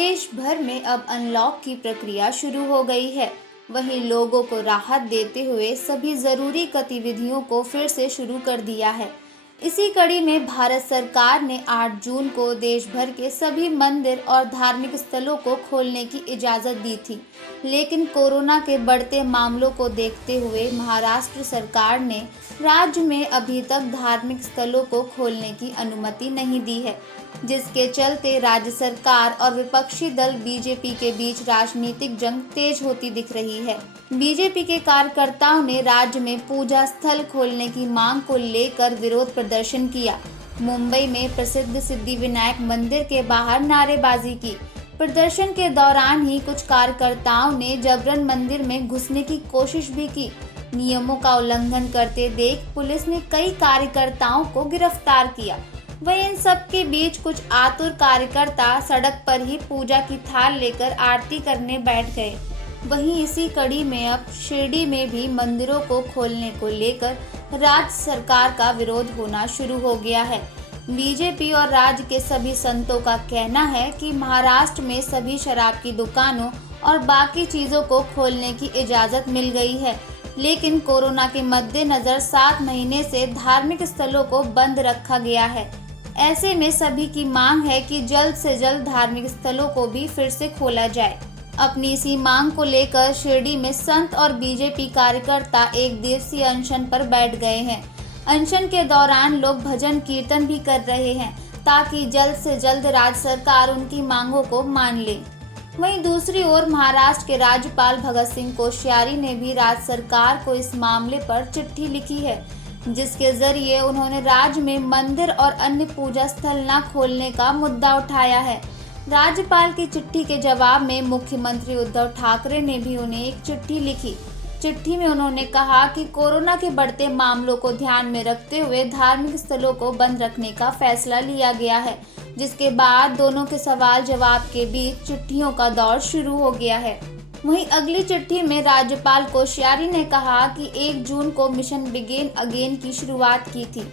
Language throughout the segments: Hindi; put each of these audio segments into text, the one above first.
देश भर में अब अनलॉक की प्रक्रिया शुरू हो गई है। वहीं लोगों को राहत देते हुए सभी जरूरी गतिविधियों को फिर से शुरू कर दिया है। इसी कड़ी में भारत सरकार ने 8 जून को देश भर के सभी मंदिर और धार्मिक स्थलों को खोलने की इजाज़त दी थी, लेकिन कोरोना के बढ़ते मामलों को देखते हुए महाराष्ट्र सरकार ने राज्य में अभी तक धार्मिक स्थलों को खोलने की अनुमति नहीं दी है, जिसके चलते राज्य सरकार और विपक्षी दल बीजेपी के बीच राजनीतिक जंग तेज होती दिख रही है। बीजेपी के कार्यकर्ताओं ने राज्य में पूजा स्थल खोलने की मांग को लेकर विरोध प्रदर्शन किया। मुंबई में प्रसिद्ध सिद्धिविनायक मंदिर के बाहर नारेबाजी की। प्रदर्शन के दौरान ही कुछ कार्यकर्ताओं ने जबरन मंदिर में घुसने की कोशिश भी की। नियमों का उल्लंघन करते देख पुलिस ने कई कार्यकर्ताओं को गिरफ्तार किया। वहीं इन सब के बीच कुछ आतुर कार्यकर्ता सड़क पर ही पूजा की थाल लेकर आरती करने बैठ गए। वहीं इसी कड़ी में अब शिरडी में भी मंदिरों को खोलने को लेकर राज्य सरकार का विरोध होना शुरू हो गया है। बीजेपी और राज्य के सभी संतों का कहना है कि महाराष्ट्र में सभी शराब की दुकानों और बाकी चीजों को खोलने की इजाजत मिल गई है, लेकिन कोरोना के मद्देनजर 7 महीने से धार्मिक स्थलों को बंद रखा गया है। ऐसे में सभी की मांग है कि जल्द से जल्द धार्मिक स्थलों को भी फिर से खोला जाए। अपनी इसी मांग को लेकर शिरडी में संत और बीजेपी कार्यकर्ता एक दिवसीय अनशन पर बैठ गए हैं। अनशन के दौरान लोग भजन कीर्तन भी कर रहे हैं ताकि जल्द से जल्द राज्य सरकार उनकी मांगों को मान ले। वहीं दूसरी ओर महाराष्ट्र के राज्यपाल भगत सिंह कोश्यारी ने भी राज्य सरकार को इस मामले पर चिट्ठी लिखी है, जिसके जरिए उन्होंने राज्य में मंदिर और अन्य पूजा स्थल न खोलने का मुद्दा उठाया है। राज्यपाल की चिट्ठी के जवाब में मुख्यमंत्री उद्धव ठाकरे ने भी उन्हें एक चिट्ठी लिखी। चिट्ठी में उन्होंने कहा कि कोरोना के बढ़ते मामलों को ध्यान में रखते हुए धार्मिक स्थलों को बंद रखने का फैसला लिया गया है, जिसके बाद दोनों के सवाल जवाब के बीच चिट्ठियों का दौर शुरू हो गया है। वहीं अगली चिट्ठी में राज्यपाल कोश्यारी ने कहा कि 1 जून को मिशन बिगिन अगेन की शुरुआत की थी।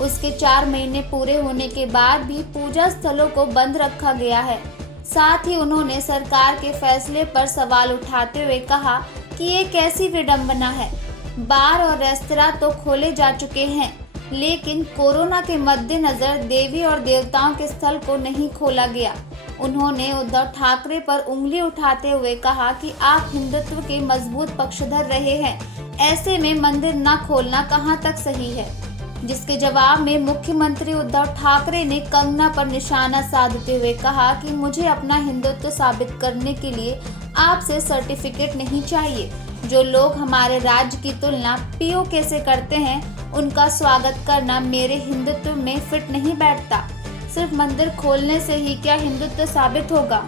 उसके 4 महीने पूरे होने के बाद भी पूजा स्थलों को बंद रखा गया है। साथ ही उन्होंने सरकार के फैसले पर सवाल उठाते हुए कहा कि ये कैसी विडंबना है। बार और रेस्तरां तो खोले जा चुके हैं, लेकिन कोरोना के मद्देनजर देवी और देवताओं के स्थल को नहीं खोला गया। उन्होंने उद्धव ठाकरे पर उंगली उठाते हुए कहा कि आप हिंदुत्व के मजबूत पक्षधर रहे हैं, ऐसे में मंदिर न खोलना कहां तक सही है। जिसके जवाब में मुख्यमंत्री उद्धव ठाकरे ने कंगना पर निशाना साधते हुए कहा कि मुझे अपना हिंदुत्व साबित करने के लिए आपसे सर्टिफिकेट नहीं चाहिए। जो लोग हमारे राज्य की तुलना पीओके से करते हैं, उनका स्वागत करना मेरे हिंदुत्व में फिट नहीं बैठता। सिर्फ मंदिर खोलने से ही क्या हिंदुत्व साबित होगा।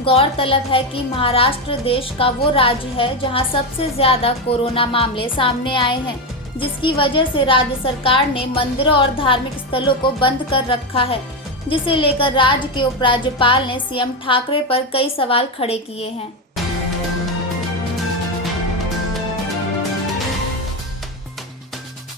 गौरतलब है कि महाराष्ट्र देश का वो राज्य है जहां सबसे ज्यादा कोरोना मामले सामने आए हैं, जिसकी वजह से राज्य सरकार ने मंदिरों और धार्मिक स्थलों को बंद कर रखा है, जिसे लेकर राज्य के उपराज्यपाल ने सीएम ठाकरे पर कई सवाल खड़े किए हैं।